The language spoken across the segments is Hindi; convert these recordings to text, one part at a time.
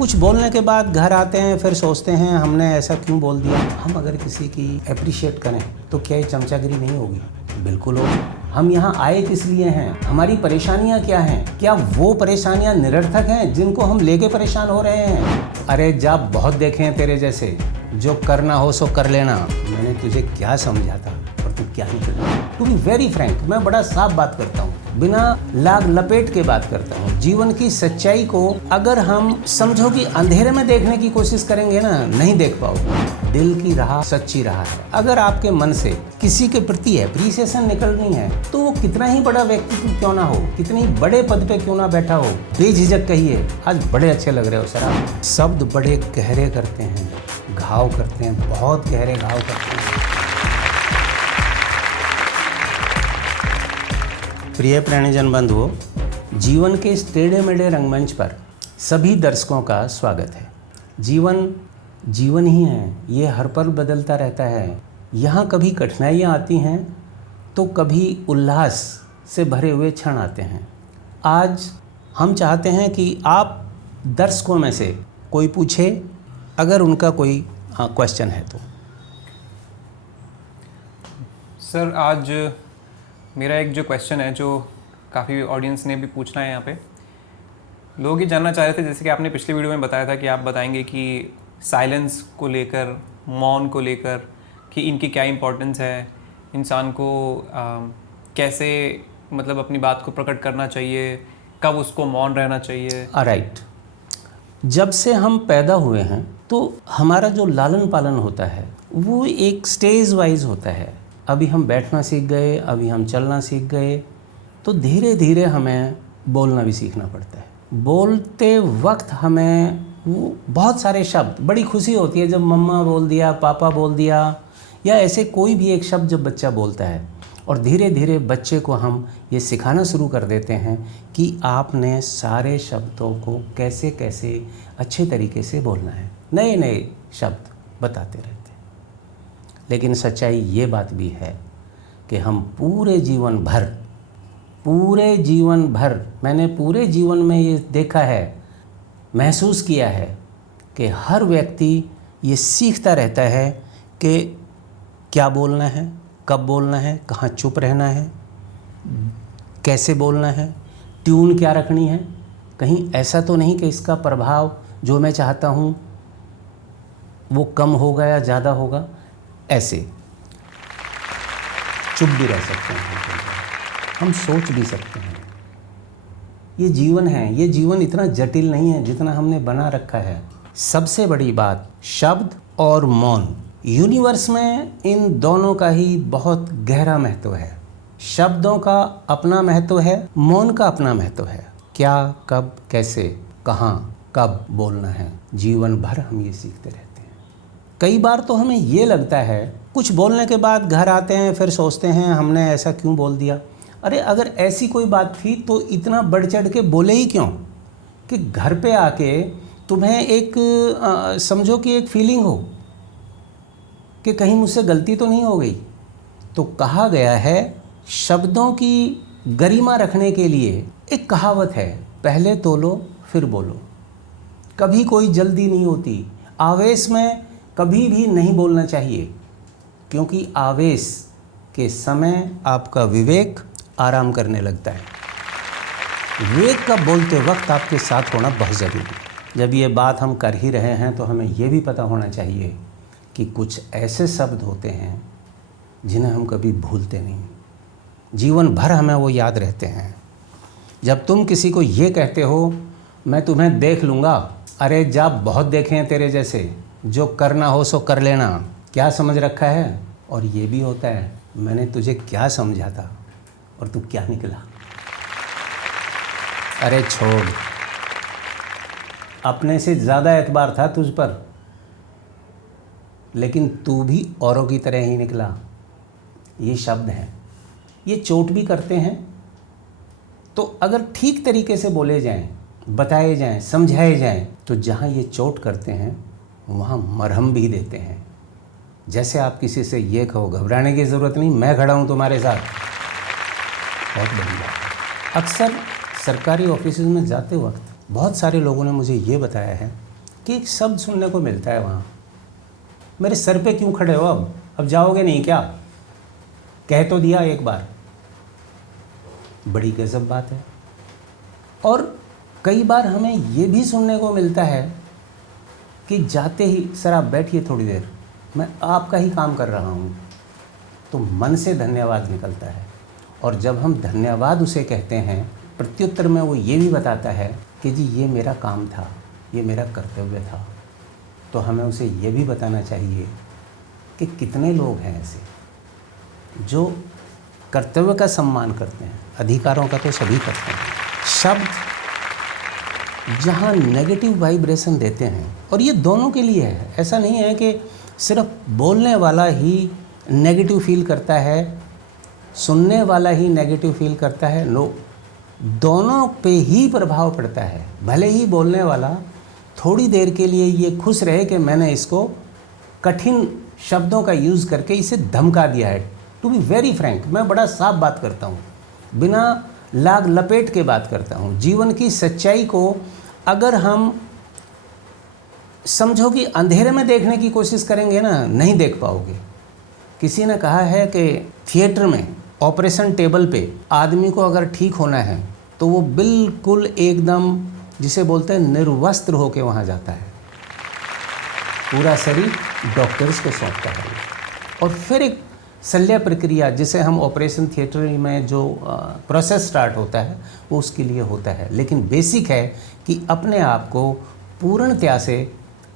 कुछ बोलने के बाद घर आते हैं फिर सोचते हैं हमने ऐसा क्यों बोल दिया। हम अगर किसी की अप्रिशिएट करें तो क्या ये चमचागिरी नहीं होगी? बिल्कुल होगी। हम यहाँ आए किस लिए हैं? हमारी परेशानियाँ क्या हैं? क्या वो परेशानियाँ निरर्थक हैं जिनको हम लेके परेशान हो रहे हैं? अरे जब बहुत देखे हैं तेरे जैसे, जो करना हो सो कर लेना। मैंने तुझे क्या समझा था और तू क्या नहीं कर। टू बी वेरी फ्रैंक, मैं बड़ा साफ बात करता हूँ, बिना लाग लपेट के बात करता हूँ। जीवन की सच्चाई को अगर हम समझो कि अंधेरे में देखने की कोशिश करेंगे ना, नहीं देख पाओगे। दिल की राह सच्ची राह है। अगर आपके मन से किसी के प्रति एप्रिसिएशन निकलनी है तो वो कितना ही बड़ा व्यक्तित्व क्यों ना हो, कितनी बड़े पद पे क्यों ना बैठा हो, बेझिझक कहिए आज बड़े अच्छे लग रहे हो सर आप। शब्द बड़े गहरे करते हैं, घाव करते हैं, बहुत गहरे घाव करते हैं। प्रिय प्राणीजन बंधुओं, जीवन के इस टेढ़े मेढ़े रंगमंच पर सभी दर्शकों का स्वागत है। जीवन ही है, ये हर पल बदलता रहता है। यहाँ कभी कठिनाइयाँ आती हैं तो कभी उल्लास से भरे हुए क्षण आते हैं। आज हम चाहते हैं कि आप दर्शकों में से कोई पूछे, अगर उनका कोई क्वेश्चन है तो। सर, आज मेरा एक जो क्वेश्चन है, जो काफ़ी ऑडियंस ने भी पूछना है यहाँ पे, लोग ये जानना चाह रहे थे, जैसे कि आपने पिछली वीडियो में बताया था कि आप बताएंगे कि साइलेंस को लेकर, मौन को लेकर, कि इनकी क्या इम्पोर्टेंस है, इंसान को कैसे मतलब अपनी बात को प्रकट करना चाहिए, कब उसको मौन रहना चाहिए। राइट। जब से हम पैदा हुए हैं तो हमारा जो लालन पालन होता है वो एक स्टेज वाइज होता है। अभी हम बैठना सीख गए, अभी हम चलना सीख गए, तो धीरे धीरे हमें बोलना भी सीखना पड़ता है। बोलते वक्त हमें वो बहुत सारे शब्द, बड़ी खुशी होती है जब मम्मा बोल दिया, पापा बोल दिया, या ऐसे कोई भी एक शब्द जब बच्चा बोलता है, और धीरे धीरे बच्चे को हम ये सिखाना शुरू कर देते हैं कि आपने सारे शब्दों को कैसे कैसे अच्छे तरीके से बोलना है। नए नए शब्द बताते रहते हैं। लेकिन सच्चाई ये बात भी है कि हम पूरे जीवन भर मैंने पूरे जीवन में ये देखा है, महसूस किया है कि हर व्यक्ति ये सीखता रहता है कि क्या बोलना है, कब बोलना है, कहाँ चुप रहना है, कैसे बोलना है, ट्यून क्या रखनी है, कहीं ऐसा तो नहीं कि इसका प्रभाव जो मैं चाहता हूँ वो कम होगा या ज़्यादा होगा। ऐसे चुप भी रह सकते हैं, हम सोच भी सकते हैं। ये जीवन है, ये जीवन इतना जटिल नहीं है जितना हमने बना रखा है। सबसे बड़ी बात शब्द और मौन। यूनिवर्स में इन दोनों का ही बहुत गहरा महत्व है। शब्दों का अपना महत्व है, मौन का अपना महत्व है। क्या, कब, कैसे, कहाँ, कब बोलना है, जीवन भर हम ये सीखते रहते हैं। कई बार तो हमें ये लगता है, कुछ बोलने के बाद घर आते हैं फिर सोचते हैं हमने ऐसा क्यों बोल दिया। अरे अगर ऐसी कोई बात थी तो इतना बढ़ चढ़ के बोले ही क्यों? कि घर पे आके तुम्हें एक समझो कि एक फीलिंग हो कि कहीं मुझसे गलती तो नहीं हो गई। तो कहा गया है, शब्दों की गरिमा रखने के लिए एक कहावत है, पहले तोलो फिर बोलो। कभी कोई जल्दी नहीं होती। आवेश में कभी भी नहीं बोलना चाहिए, क्योंकि आवेश के समय आपका विवेक आराम करने लगता है। विवेक का बोलते वक्त आपके साथ होना बहुत ज़रूरी है। जब ये बात हम कर ही रहे हैं तो हमें ये भी पता होना चाहिए कि कुछ ऐसे शब्द होते हैं जिन्हें हम कभी भूलते नहीं, जीवन भर हमें वो याद रहते हैं। जब तुम किसी को ये कहते हो मैं तुम्हें देख लूँगा, अरे जब बहुत देखे हैं तेरे जैसे, जो करना हो सो कर लेना, क्या समझ रखा है। और ये भी होता है, मैंने तुझे क्या समझा था और तू क्या निकला। अरे छोड़, अपने से ज़्यादा एतबार था तुझ पर, लेकिन तू भी औरों की तरह ही निकला। ये शब्द हैं, ये चोट भी करते हैं। तो अगर ठीक तरीके से बोले जाएं, बताए जाएं, समझाए जाएं, तो जहाँ ये चोट करते हैं वहाँ मरहम भी देते हैं। जैसे आप किसी से ये कहो, घबराने की ज़रूरत नहीं, मैं खड़ा हूँ तुम्हारे साथ, बहुत बड़ी बात है। अक्सर सरकारी ऑफिस में जाते वक्त बहुत सारे लोगों ने मुझे ये बताया है कि एक शब्द सुनने को मिलता है वहाँ, मेरे सर पे क्यों खड़े हो, अब जाओगे नहीं क्या, कह तो दिया एक बार। बड़ी गजब बात है। और कई बार हमें ये भी सुनने को मिलता है कि जाते ही सर आप बैठिए थोड़ी देर, मैं आपका ही काम कर रहा हूँ। तो मन से धन्यवाद निकलता है, और जब हम धन्यवाद उसे कहते हैं, प्रत्युत्तर में वो ये भी बताता है कि जी ये मेरा काम था, ये मेरा कर्तव्य था। तो हमें उसे ये भी बताना चाहिए कि कितने लोग हैं ऐसे जो कर्तव्य का सम्मान करते हैं, अधिकारों का तो सभी करते हैं। शब्द जहाँ नेगेटिव वाइब्रेशन देते हैं, और ये दोनों के लिए है, ऐसा नहीं है कि सिर्फ बोलने वाला ही नेगेटिव फील करता है, सुनने वाला ही नेगेटिव फील करता है। नो, दोनों पे ही प्रभाव पड़ता है। भले ही बोलने वाला थोड़ी देर के लिए ये खुश रहे कि मैंने इसको कठिन शब्दों का यूज़ करके इसे धमका दिया है। टू बी वेरी फ्रैंक, मैं बड़ा साफ बात करता हूँ, बिना लाग लपेट के बात करता हूँ। जीवन की सच्चाई को अगर हम समझो कि अंधेरे में देखने की कोशिश करेंगे ना, नहीं देख पाओगे। किसी ने कहा है कि थिएटर में ऑपरेशन टेबल पे आदमी को अगर ठीक होना है तो वो बिल्कुल एकदम जिसे बोलते हैं निर्वस्त्र होकर वहाँ जाता है, पूरा शरीर डॉक्टर्स को सौंपता है, और फिर एक शल्य प्रक्रिया जिसे हम ऑपरेशन थिएटर में जो प्रोसेस स्टार्ट होता है वो उसके लिए होता है। लेकिन बेसिक है कि अपने आप को पूर्णतया से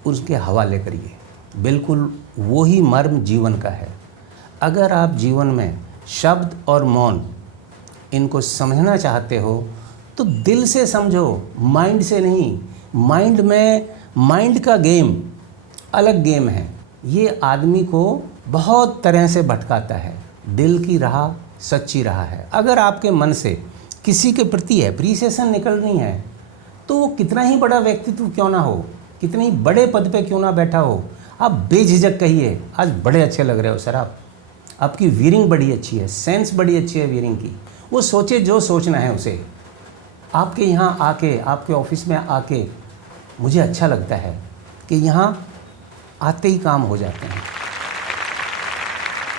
उसके हवाले करिए, बिल्कुल वही मर्म जीवन का है। अगर आप जीवन में शब्द और मौन इनको समझना चाहते हो तो दिल से समझो, माइंड से नहीं। माइंड का गेम अलग गेम है, ये आदमी को बहुत तरह से भटकाता है। दिल की राह सच्ची राह है। अगर आपके मन से किसी के प्रति एप्रिसिएशन निकलनी है तो वो कितना ही बड़ा व्यक्तित्व क्यों ना हो, कितने ही बड़े पद पे क्यों ना बैठा हो, आप बेझिझक कहिए आज बड़े अच्छे लग रहे हो सर, आपकी वीरिंग बड़ी अच्छी है, सेंस बड़ी अच्छी है वीरिंग की। वो सोचे जो सोचना है उसे। आपके यहाँ आके, आपके ऑफिस में आके मुझे अच्छा लगता है कि यहाँ आते ही काम हो जाते हैं।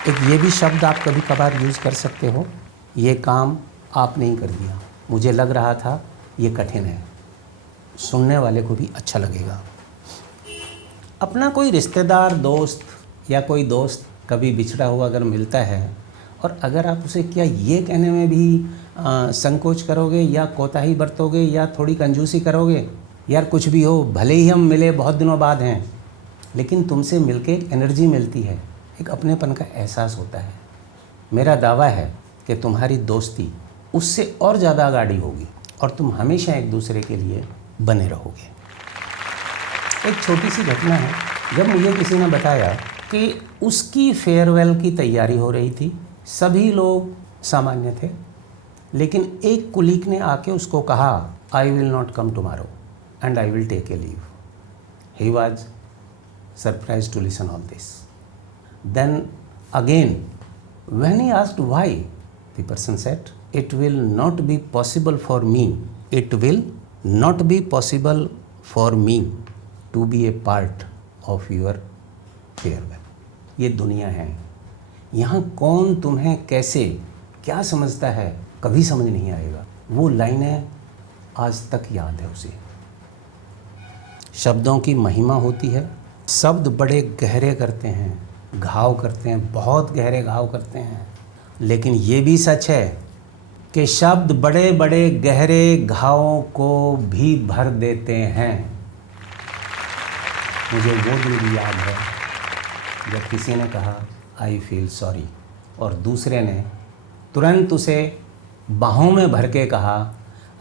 एक ये भी शब्द आप कभी कभार यूज़ कर सकते हो, ये काम आपने ही कर दिया, मुझे लग रहा था ये कठिन है, सुनने वाले को भी अच्छा लगेगा। अपना कोई रिश्तेदार, दोस्त या कोई दोस्त कभी बिछड़ा हुआ अगर मिलता है और अगर आप उसे क्या ये कहने में भी संकोच करोगे या कोताही बरतोगे या थोड़ी कंजूसी करोगे, यार कुछ भी हो, भले ही हम मिले बहुत दिनों बाद हैं, लेकिन तुमसे मिलके एक एनर्जी मिलती है, एक अपनेपन का एहसास होता है। मेरा दावा है कि तुम्हारी दोस्ती उससे और ज़्यादा गाढ़ी होगी और तुम हमेशा एक दूसरे के लिए बने रहोगे। एक छोटी सी घटना है, जब मुझे किसी ने बताया कि उसकी फेयरवेल की तैयारी हो रही थी, सभी लोग सामान्य थे, लेकिन एक कुलीग ने आके उसको कहा I will not come tomorrow and I will take a leave. He was surprised to listen all this. Then again, when he asked why, the person said, it will not be possible for me. It will not be possible for me to be a part of your farewell. ये दुनिया है, यहाँ कौन तुम्हें कैसे क्या समझता है कभी समझ नहीं आएगा। वो लाइनें आज तक याद है उसे। शब्दों की महिमा होती है, शब्द बड़े गहरे करते हैं, घाव करते हैं, बहुत गहरे घाव करते हैं, लेकिन ये भी सच है कि शब्द बड़े बड़े गहरे घावों को भी भर देते हैं। मुझे वो दिन भी याद है जब किसी ने कहा आई फील सॉरी और दूसरे ने तुरंत उसे बाहों में भर के कहा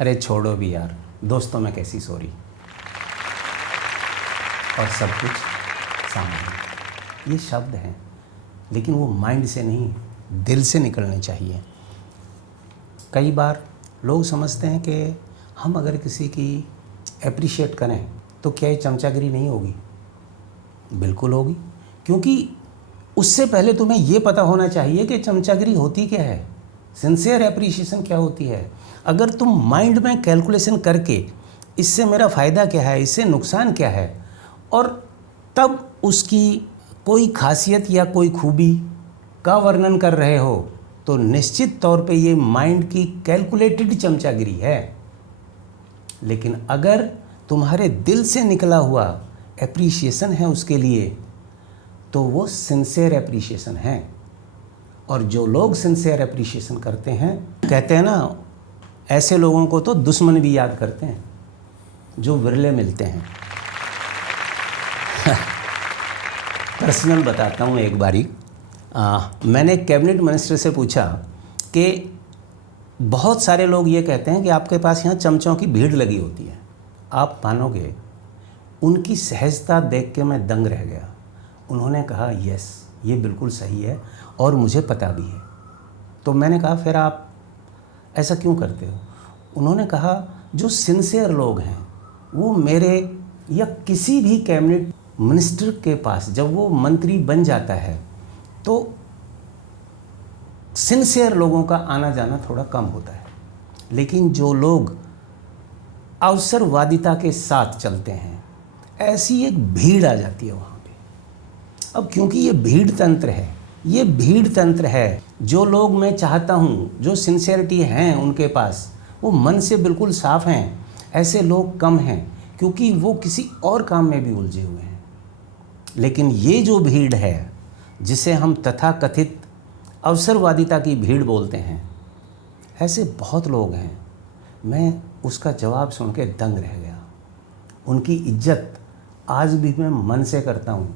अरे छोड़ो भी यार, दोस्तों में कैसी सॉरी, और सब कुछ सामने। ये शब्द हैं, लेकिन वो माइंड से नहीं, दिल से निकलने चाहिए। कई बार लोग समझते हैं कि हम अगर किसी की एप्रिशिएट करें तो क्या ये चमचागिरी नहीं होगी? बिल्कुल होगी, क्योंकि उससे पहले तुम्हें ये पता होना चाहिए कि चमचागिरी होती क्या है, सिंसियर एप्रिशिएशन क्या होती है। अगर तुम माइंड में कैलकुलेशन करके इससे मेरा फ़ायदा क्या है, इससे नुकसान क्या है, और तब उसकी कोई खासियत या कोई खूबी का वर्णन कर रहे हो तो निश्चित तौर पे ये माइंड की कैलकुलेटेड चमचागिरी है। लेकिन अगर तुम्हारे दिल से निकला हुआ एप्रिशिएशन है उसके लिए तो वो सिंसियर एप्रिशिएशन है। और जो लोग सिंसियर एप्रिशिएशन करते हैं, कहते हैं ना, ऐसे लोगों को तो दुश्मन भी याद करते हैं जो विरले मिलते हैं। पर्सनल बताता हूँ एक बारी। मैंने कैबिनेट मिनिस्टर से पूछा कि बहुत सारे लोग ये कहते हैं कि आपके पास यहाँ चमचों की भीड़ लगी होती है। आप मानोगे, उनकी सहजता देख के मैं दंग रह गया। उन्होंने कहा यस, ये बिल्कुल सही है और मुझे पता भी है। तो मैंने कहा फिर आप ऐसा क्यों करते हो? उन्होंने कहा जो सिंसियर लोग हैं वो मेरे या किसी भी कैबिनेट मिनिस्टर के पास जब वो मंत्री बन जाता है तो सिंसियर लोगों का आना जाना थोड़ा कम होता है। लेकिन जो लोग अवसरवादिता के साथ चलते हैं, ऐसी एक भीड़ आ जाती है वहाँ पे। अब क्योंकि ये भीड़ तंत्र है, ये भीड़ तंत्र है, जो लोग मैं चाहता हूँ, जो सिंसियरिटी हैं उनके पास, वो मन से बिल्कुल साफ़ हैं, ऐसे लोग कम हैं क्योंकि वो किसी और काम में भी उलझे हुए हैं। लेकिन ये जो भीड़ है जिसे हम तथाकथित अवसरवादिता की भीड़ बोलते हैं, ऐसे बहुत लोग हैं। मैं उसका जवाब सुन के दंग रह गया। उनकी इज्जत आज भी मैं मन से करता हूँ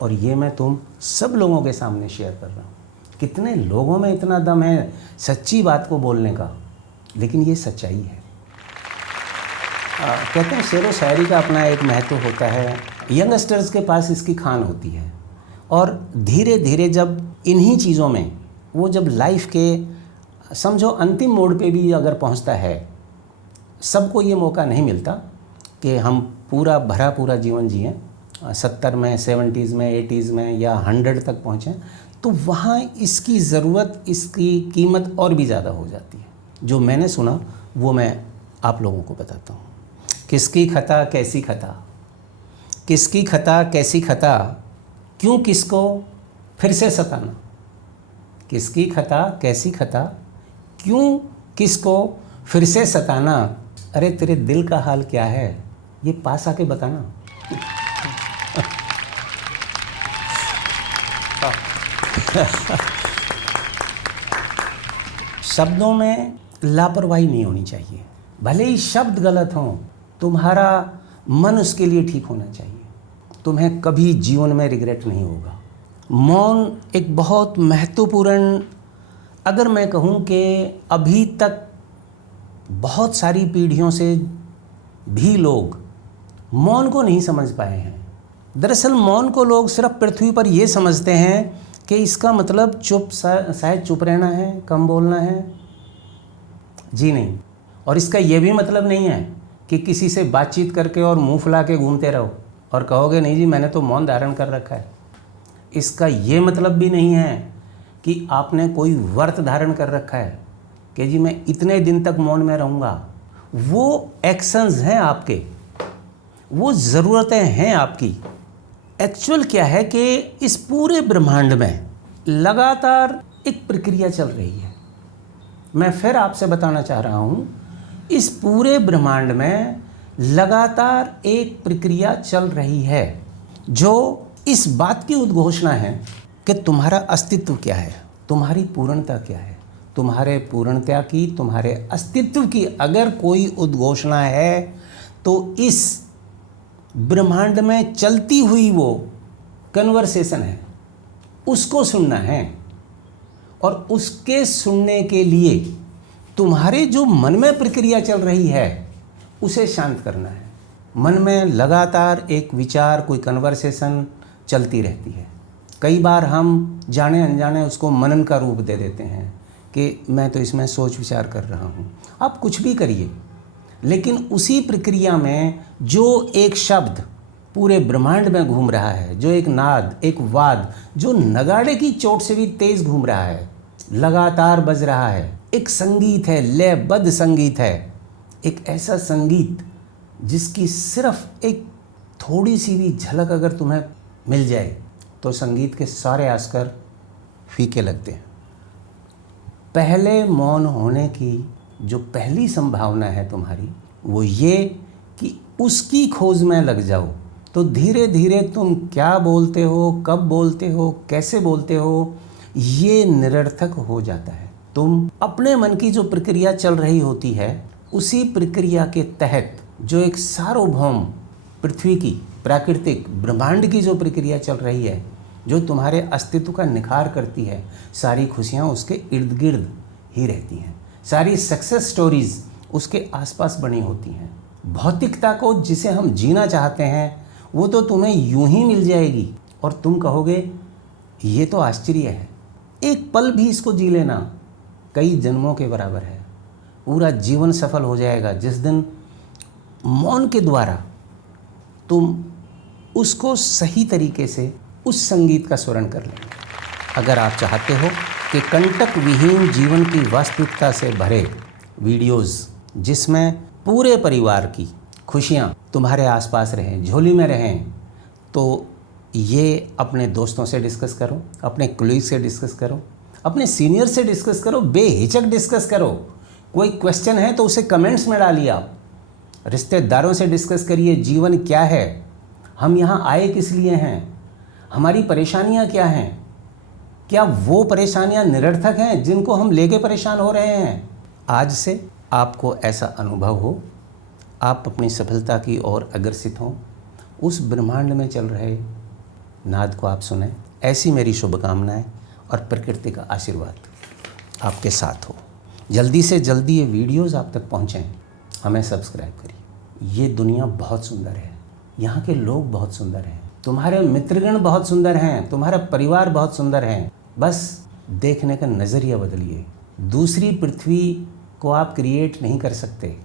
और ये मैं तुम सब लोगों के सामने शेयर कर रहा हूँ। कितने लोगों में इतना दम है सच्ची बात को बोलने का, लेकिन ये सच्चाई है। कहते हैं शेरो शायरी का अपना एक महत्व होता है। यंगस्टर्स के पास इसकी खान होती है और धीरे धीरे जब इन्हीं चीज़ों में वो जब लाइफ के समझो अंतिम मोड़ पे भी अगर पहुंचता है, सबको ये मौका नहीं मिलता कि हम पूरा भरा पूरा जीवन जिएं, 70 में, 70s में, 80s में या 100 तक पहुँचें, तो वहाँ इसकी ज़रूरत, इसकी कीमत और भी ज़्यादा हो जाती है। जो मैंने सुना वो मैं आप लोगों को बताता हूँ। किसकी खता कैसी खता, किसकी खता कैसी खता, क्यों किसको फिर से सताना। किसकी खता कैसी खता, क्यों किसको फिर से सताना। अरे तेरे दिल का हाल क्या है, ये पास आके बताना। शब्दों में लापरवाही नहीं होनी चाहिए। भले ही शब्द गलत हों, तुम्हारा मन उसके लिए ठीक होना चाहिए। तुम्हें कभी जीवन में रिग्रेट नहीं होगा। मौन एक बहुत महत्वपूर्ण, अगर मैं कहूँ कि अभी तक बहुत सारी पीढ़ियों से भी लोग मौन को नहीं समझ पाए हैं। दरअसल मौन को लोग सिर्फ पृथ्वी पर ये समझते हैं कि इसका मतलब चुप, शायद चुप रहना है, कम बोलना है। जी नहीं। और इसका ये भी मतलब नहीं है कि किसी से बातचीत करके और मुंह फुला के घूमते रहो और कहोगे नहीं जी मैंने तो मौन धारण कर रखा है। इसका ये मतलब भी नहीं है कि आपने कोई व्रत धारण कर रखा है कि जी मैं इतने दिन तक मौन में रहूँगा। वो एक्शंस हैं आपके, वो ज़रूरतें हैं आपकी। एक्चुअल क्या है कि इस पूरे ब्रह्मांड में लगातार एक प्रक्रिया चल रही है। मैं फिर आपसे बताना चाह रहा हूँ, इस पूरे ब्रह्मांड में लगातार एक प्रक्रिया चल रही है जो इस बात की उद्घोषणा है कि तुम्हारा अस्तित्व क्या है, तुम्हारी पूर्णता क्या है। तुम्हारे पूर्णता की, तुम्हारे अस्तित्व की अगर कोई उद्घोषणा है तो इस ब्रह्मांड में चलती हुई वो कन्वर्सेशन है, उसको सुनना है। और उसके सुनने के लिए तुम्हारे जो मन में प्रक्रिया चल रही है उसे शांत करना है। मन में लगातार एक विचार, कोई कन्वर्सेशन चलती रहती है। कई बार हम जाने अनजाने उसको मनन का रूप दे देते हैं कि मैं तो इसमें सोच विचार कर रहा हूँ। आप कुछ भी करिए, लेकिन उसी प्रक्रिया में जो एक शब्द पूरे ब्रह्मांड में घूम रहा है, जो एक नाद, एक वाद, जो नगाड़े की चोट से भी तेज घूम रहा है, लगातार बज रहा है, एक संगीत है, लयबद्ध संगीत है, एक ऐसा संगीत जिसकी सिर्फ एक थोड़ी सी भी झलक अगर तुम्हें मिल जाए तो संगीत के सारे आस्कर फीके लगते हैं। पहले मौन होने की जो पहली संभावना है तुम्हारी वो ये कि उसकी खोज में लग जाओ, तो धीरे धीरे तुम क्या बोलते हो, कब बोलते हो, कैसे बोलते हो, ये निरर्थक हो जाता है। तुम अपने मन की जो प्रक्रिया चल रही होती है उसी प्रक्रिया के तहत जो एक सार्वभौम पृथ्वी की, प्राकृतिक ब्रह्मांड की जो प्रक्रिया चल रही है, जो तुम्हारे अस्तित्व का निखार करती है, सारी खुशियाँ उसके इर्द गिर्द ही रहती हैं, सारी सक्सेस स्टोरीज उसके आसपास बनी होती हैं। भौतिकता को जिसे हम जीना चाहते हैं वो तो तुम्हें यूं ही मिल जाएगी और तुम कहोगे ये तो आश्चर्य है। एक पल भी इसको जी लेना कई जन्मों के बराबर है। पूरा जीवन सफल हो जाएगा जिस दिन मौन के द्वारा तुम उसको सही तरीके से उस संगीत का स्वरण कर लेंगे। अगर आप चाहते हो कि कंटक विहीन जीवन की वास्तविकता से भरे वीडियोस जिसमें पूरे परिवार की खुशियाँ तुम्हारे आसपास रहें, झोली में रहें, तो ये अपने दोस्तों से डिस्कस करो, अपने कोलीग से डिस्कस करो, अपने सीनियर से डिस्कस करो, बेहिचक डिस्कस करो। कोई क्वेश्चन है तो उसे कमेंट्स में डालिए आप। रिश्तेदारों से डिस्कस करिए, जीवन क्या है, हम यहाँ आए किस लिए हैं, हमारी परेशानियाँ क्या हैं, क्या वो परेशानियाँ निरर्थक हैं जिनको हम लेके परेशान हो रहे हैं। आज से आपको ऐसा अनुभव हो, आप अपनी सफलता की ओर अग्रसित हों, उस ब्रह्मांड में चल रहे नाद को आप सुने। ऐसी मेरी शुभकामनाएं और प्रकृति का आशीर्वाद आपके साथ हो। जल्दी से जल्दी ये वीडियोस आप तक पहुँचें, हमें सब्सक्राइब करिए। ये दुनिया बहुत सुंदर है, यहाँ के लोग बहुत सुंदर हैं, तुम्हारे मित्रगण बहुत सुंदर हैं, तुम्हारा परिवार बहुत सुंदर है। बस देखने का नज़रिया बदलिए। दूसरी पृथ्वी को आप क्रिएट नहीं कर सकते।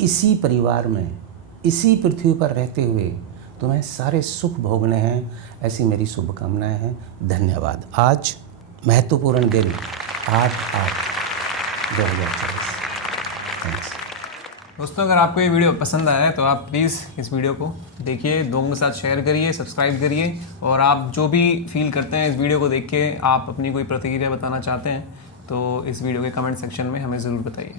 इसी परिवार में, इसी पृथ्वी पर रहते हुए तुम्हें सारे सुख भोगने हैं। ऐसी मेरी शुभकामनाएं हैं। धन्यवाद। आज महत्वपूर्ण दिन 8/8/2024। थैंक्स। दोस्तों, अगर आपको ये वीडियो पसंद आया है तो आप प्लीज़ इस वीडियो को देखिए, लोगों के साथ शेयर करिए, सब्सक्राइब करिए, और आप जो भी फील करते हैं इस वीडियो को देख के, आप अपनी कोई प्रतिक्रिया बताना चाहते हैं तो इस वीडियो के कमेंट सेक्शन में हमें ज़रूर बताइए।